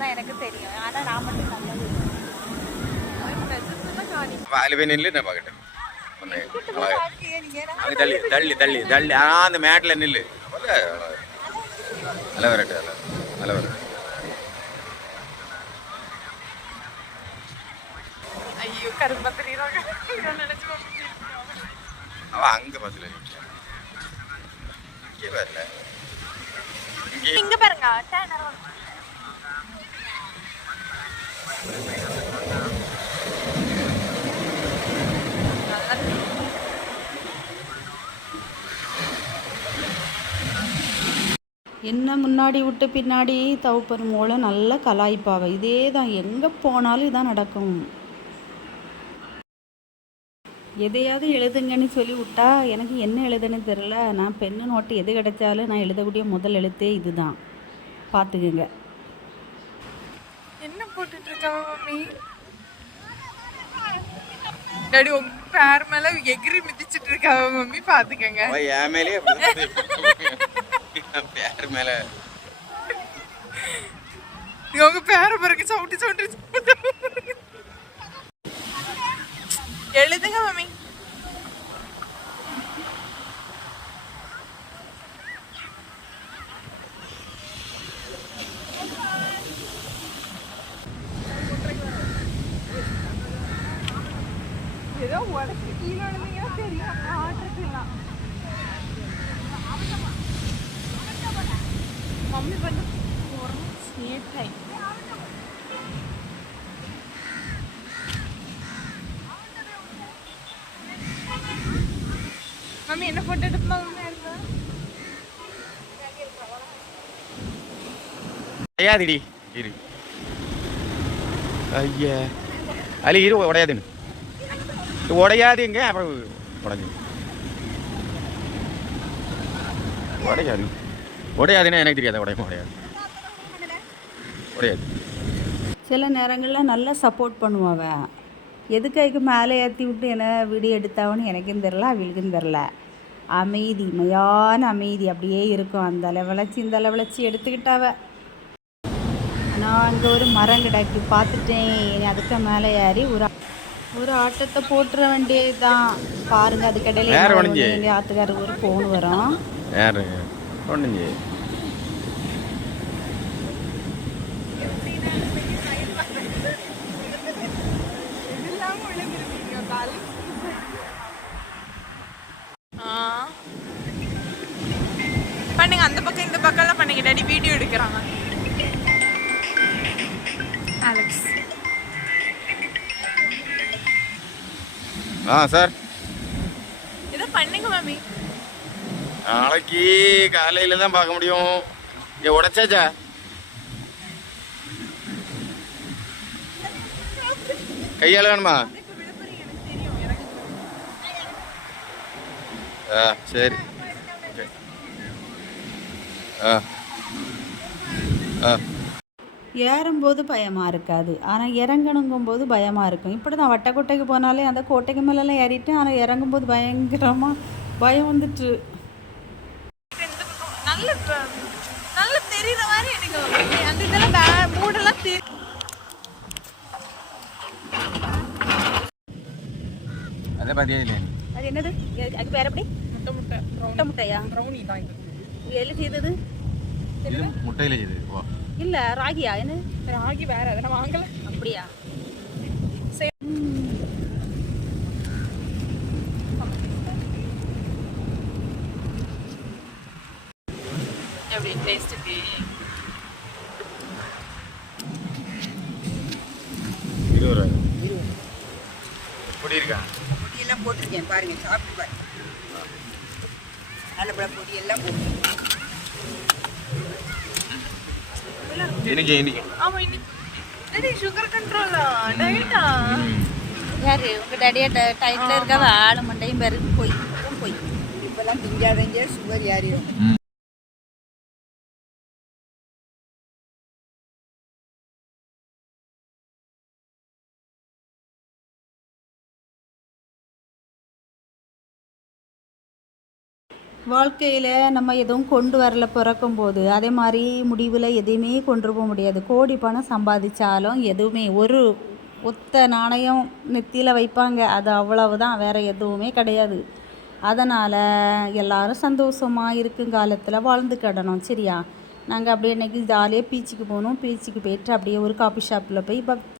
தான் எனக்கு தெரியும். ஆனா நான் மட்டும் நல்லது நில்லு நான் பார்க்கட்டேன். அங்கே தள்ளி தள்ளி தள்ளி தள்ளி அந்த மேட்டில் நில்லு. நல்ல வரட்டு நல்ல வரட்டு. ஐயோ கரும்பத்திரி அவன் அங்கே பஸ்ஸில் இங்கே வரல. இங்க பாருங்க. என்ன முன்னாடி விட்டு பின்னாடி தவப்பெரும் மூலம் நல்லா கலாய்ப்பாவை. இதே தான் எங்கே போனாலும் இதான் நடக்கும். எதையாவது எழுதுங்கன்னு சொல்லி விட்டா எனக்கு என்ன எழுதுன்னு தெரில. நான் பெண்ணு நோட்டு எது கிடைச்சாலும் நான் எழுதக்கூடிய முதல் எழுத்தே இதுதான். பார்த்துக்குங்க. என்ன போட்டுட்டு இருக்காவ மம்மி? டாடி உங்க பேர் மேல எகிரி மிதிச்சிட்டு இருக்காவ மம்மி, பாத்துக்கங்க. என் மேலே பேர் மேல உங்க பேர பாருங்க, சவுட்டி சவுட்டி எழுதுங்க மம்மி. ஏதோ உடச்சு கீழே விழுந்தீங்கன்னா தெரியும் ஆட்டுறதுலாம். மம்மி பண்ண சேட்டை. மம்மி என்ன போட்டோ எடுப்பாங்க? உடையாதுடி இரு. ஐயா அல்ல இரு, உடையாதுன்னு உடையாதுங்க. அப்புறம் உடஞ்சி உடையாது. உடையாதுன்னா எனக்கு தெரியாது. உடையமா உடையாது உடையாது. சில நேரங்களில் நல்லா சப்போர்ட் பண்ணுவாவ. எதுக்கு மேலே ஏற்றி விட்டு என்ன வீடியோ எடுத்தாவன்னு எனக்கும் தெரில, அவளுக்கும் தெரில. அமைதி, மையான அமைதி அப்படியே இருக்கும். அந்த வளைச்சி இந்த வளைச்சி எடுத்துக்கிட்டாவ. ஆனால் அங்கே ஒரு மரம் கிடக்கு பார்த்துட்டேன். அதுக்கு மேலே ஏறி ஒரு ஆட்டத்தை போட்டுற வேண்டியது தான். பாருங்க, அதுக்கடையில எங்கள் ஆத்துக்காரருக்கு ஒரு ஃபோன் வரும். பண்ணுங்க, அந்த பக்கம் இந்த பக்கம் எல்லாம் பண்ணுங்க. டாடி வீடியோ எடுக்கிறாங்க. அலெக்ஸ் சார் ஏதோ பண்ணுங்க மம்மி. நாளைக்கு காலையில தான் பார்க்க முடியும். உடைச்சாச்சா? கையால வேணுமா? சரி. ஏறும்போது பயமாக இருக்காது, ஆனால் இறங்கணுங்கும்போது பயமாக இருக்கும். இப்படி தான் வட்டக்கோட்டைக்கு போனாலே அந்த கோட்டைக்கு மேலெல்லாம் ஏறிட்டு, ஆனால் இறங்கும்போது பயங்கரமாக பயம் வந்துட்டு. நல்ல தெரியுற மாதிரி எனக்கு அந்த இதெல்லாம் மூடெல்லாம் அதை பார்த்தியா இல்லை? அது என்னது? அது பேர் எப்படி? முட்டை முட்டையா? ப்ரௌனி தான் எது செய்தது? முட்டையில செய்து இல்லை, ராகியா? என்ன ராகி வேற, அதை நான் வாங்கல. அப்படியா? எப்படி டேஸ்ட்? பொடி இருக்கா? பொடியெல்லாம் போட்டிருக்கேன் பாருங்க, சாப்பிட்டு பாருங்க. நல்ல பொடியெல்லாம் போட்டு சுகர் கண்ட்ரோலா டயட்டா? யாரு உங்க டேடியா டயட்ல இருக்காவ? ஆளு மண்டையும் பேரு போய் இப்பெல்லாம் திங்காதங்க, சுகர் யாரையும். வாழ்க்கையில் நம்ம எதுவும் கொண்டு வரல பிறக்கும்போது, அதே மாதிரி முடிவில் எதையுமே கொண்டு போக முடியாது. கோடி பணம் சம்பாதிச்சாலும் எதுவுமே ஒரு ஒத்த நாணயம் நெத்தியில் வைப்பாங்க, அது அவ்வளவுதான், வேறு எதுவுமே கிடையாது. அதனால் எல்லாரும் சந்தோஷமாக இருக்கும் காலத்தில் வாழ்ந்துக்கிடணும். சரியா? நாங்கள் அப்படியே இன்றைக்கி ஜாலியாக பீச்சுக்கு போனோம். பீச்சுக்கு போயிட்டு அப்படியே ஒரு காஃபி ஷாப்பில் போய்